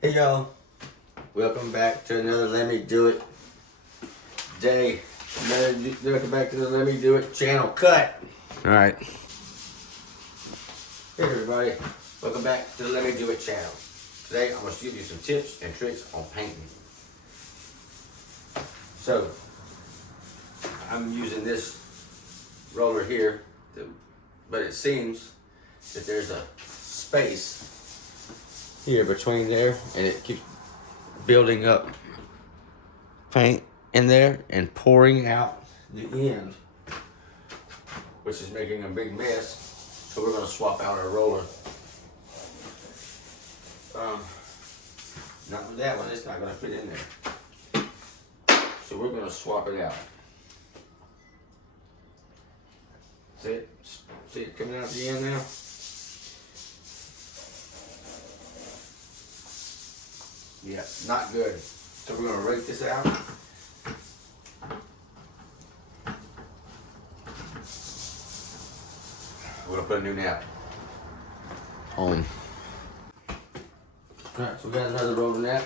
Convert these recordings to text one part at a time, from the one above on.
Hey y'all, welcome back to another Let Me Do It day. Welcome back to the Let Me Do It channel cut. Alright. Hey everybody, welcome back to the Let Me Do It channel. Today I'm going to give you some tips and tricks on painting. So, I'm using this roller here, but it seems that there's a space here between there and it keeps building up paint in there and pouring out the end, which is making a big mess. So we're going to swap out our roller. Not with that one, it's not going to fit in there. So we're going to swap it out. See it? See it coming out at the end now? Yeah, not good. So we're going to rake this out. We're going to put a new nap on. Alright, so we got another roller nap.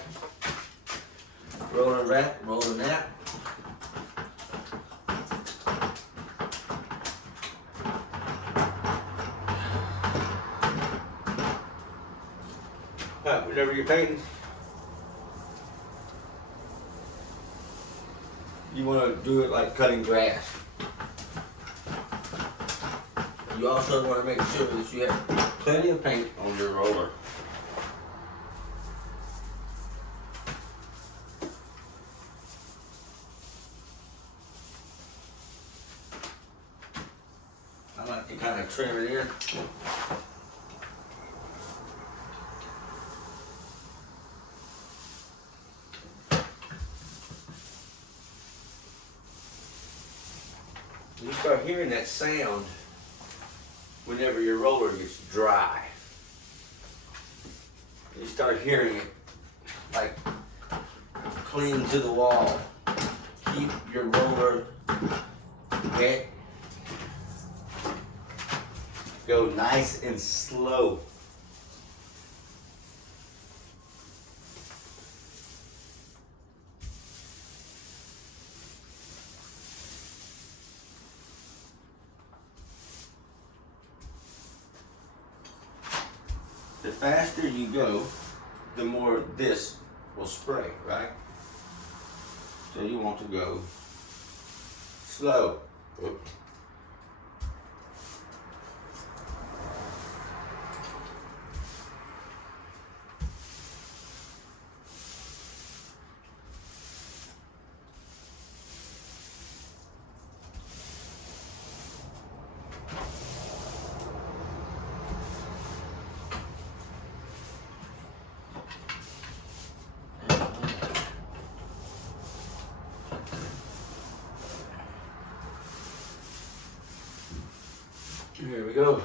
Roller wrap, roller nap. Alright, whenever you're painting, you want to do it like cutting grass. You also want to make sure that you have plenty of paint on your roller. I like to kind of trim it in. You start hearing that sound whenever your roller gets dry. You start hearing it like cling to the wall. Keep your roller wet. Go nice and slow. The faster you go, the more this will spray, right? So you want to go slow. Oops. Here we go.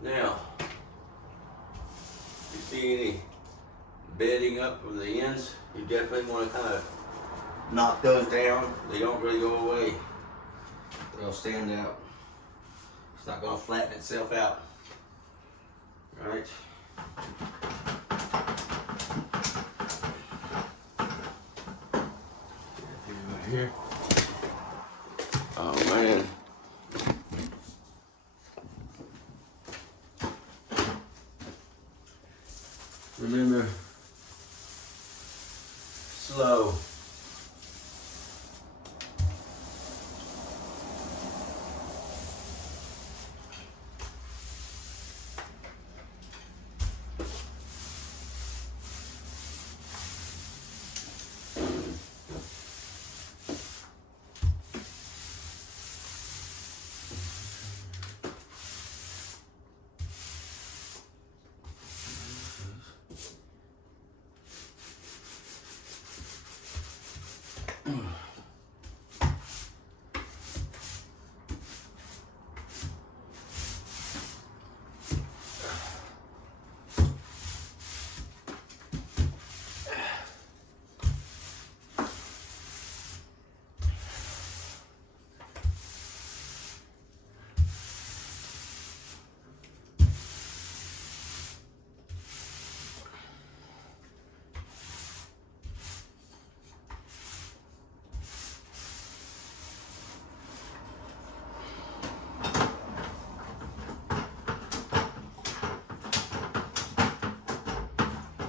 Now, if you see any bedding up of the ends, you definitely want to kind of knock those down. They don't really go away. They'll stand out. It's not going to flatten itself out. All right. Right here. Oh man. Remember, slow.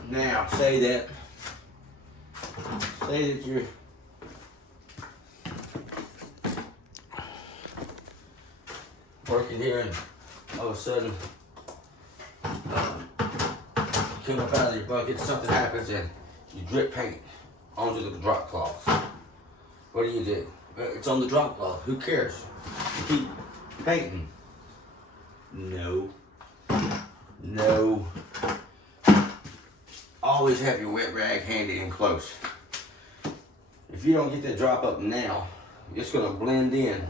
Now, say that you're working here and all of a sudden you come up out of your bucket, something happens and you drip paint onto the drop cloth. What do? It's on the drop cloth. Who cares? You keep painting. No. Always have your wet rag handy and close. If you don't get that drop up now, it's going to blend in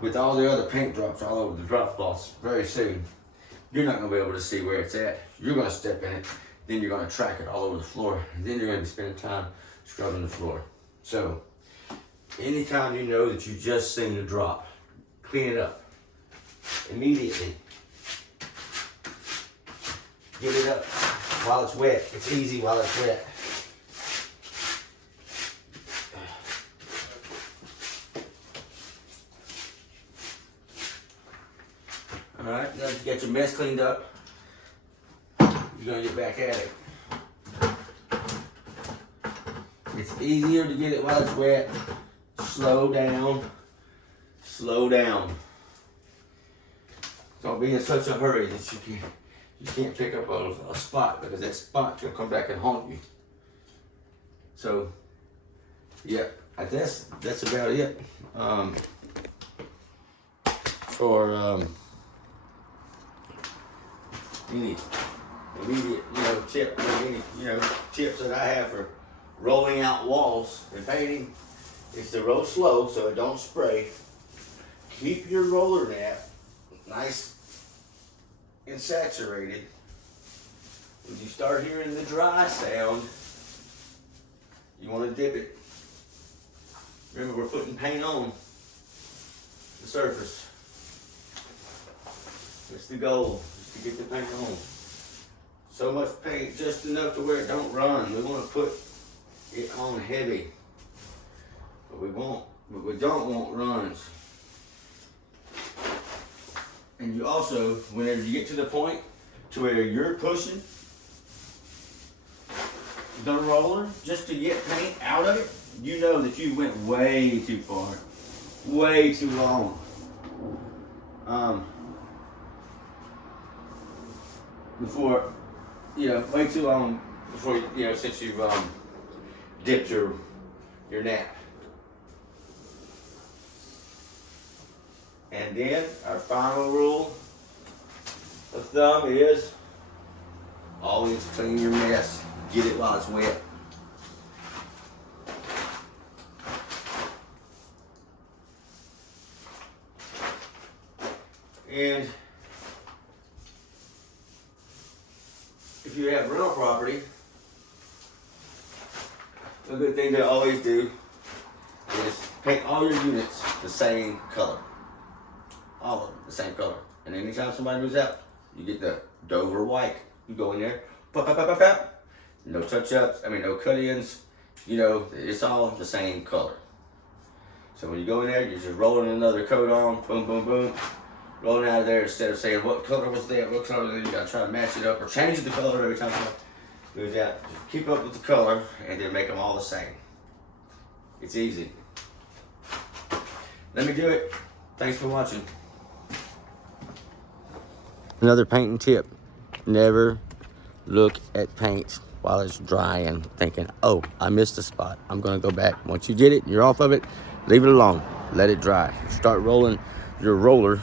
with all the other paint drops all over the drop cloths very soon. You're not going to be able to see where it's at. You're going to step in it, then you're going to track it all over the floor, and then you're going to be spending time scrubbing the floor. So, anytime you know that you just seen the drop, clean it up immediately. Get it up while it's wet. It's easy while it's wet. Alright, now that you get your mess cleaned up, you're going to get back at it. It's easier to get it while it's wet. Slow down. Don't be in such a hurry that you can't pick up a spot, because that spot will come back and haunt you. So, yeah, that's about it. For any immediate, tip, any, tips that I have for rolling out walls and painting, is to roll slow so it don't spray. Keep your roller nap nice and saturated. When you start hearing the dry sound, you want to dip it. Remember, we're putting paint on the surface. That's the goal, is to get the paint on. So much paint, just enough to where it don't run. We want to put it on heavy, but we don't want runs. And you also, whenever you get to the point to where you're pushing the roller just to get paint out of it, you know that you went way too far, way too long. Way too long before, since you've dipped your nap. And then our final rule of thumb is always clean your mess. Get it while it's wet. And if you have rental property, a good thing to always do is paint all your units the same color. All of them the same color. And anytime somebody moves out, you get the Dover white. You go in there, pop, pop, pop, pop, pop. No touch-ups, no cut-ins. It's all the same color. So when you go in there, you're just rolling another coat on, boom, boom, boom. Rolling out of there, instead of saying, what color was that, what color was that, you gotta try to match it up or change the color every time somebody moves out. Just keep up with the color and then make them all the same. It's easy. Let me do it. Thanks for watching. Another painting tip. Never look at paint while it's drying thinking, oh, I missed a spot, I'm gonna go back. Once you get it, you're off of it, leave it alone. Let it dry. Start rolling your roller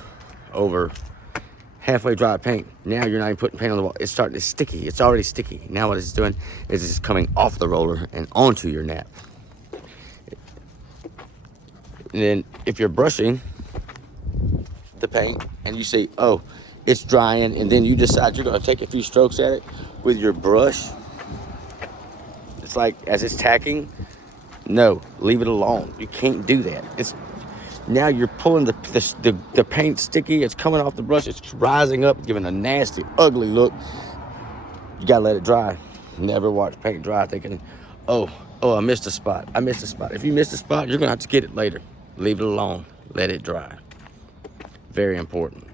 over halfway dry paint. Now you're not even putting paint on the wall. It's sticky. It's already sticky. Now what it's doing is it's coming off the roller and onto your nap. And then if you're brushing the paint and you see, oh, it's drying, and then you decide you're going to take a few strokes at it with your brush, it's like as it's tacking, no, leave it alone. You can't do that. Now you're pulling the paint sticky, it's coming off the brush, it's rising up, giving a nasty, ugly look. You gotta let it dry. Never watch paint dry thinking, oh, I missed a spot. If you missed a spot, you're gonna have to get it later. Leave it alone, let it dry. Very important.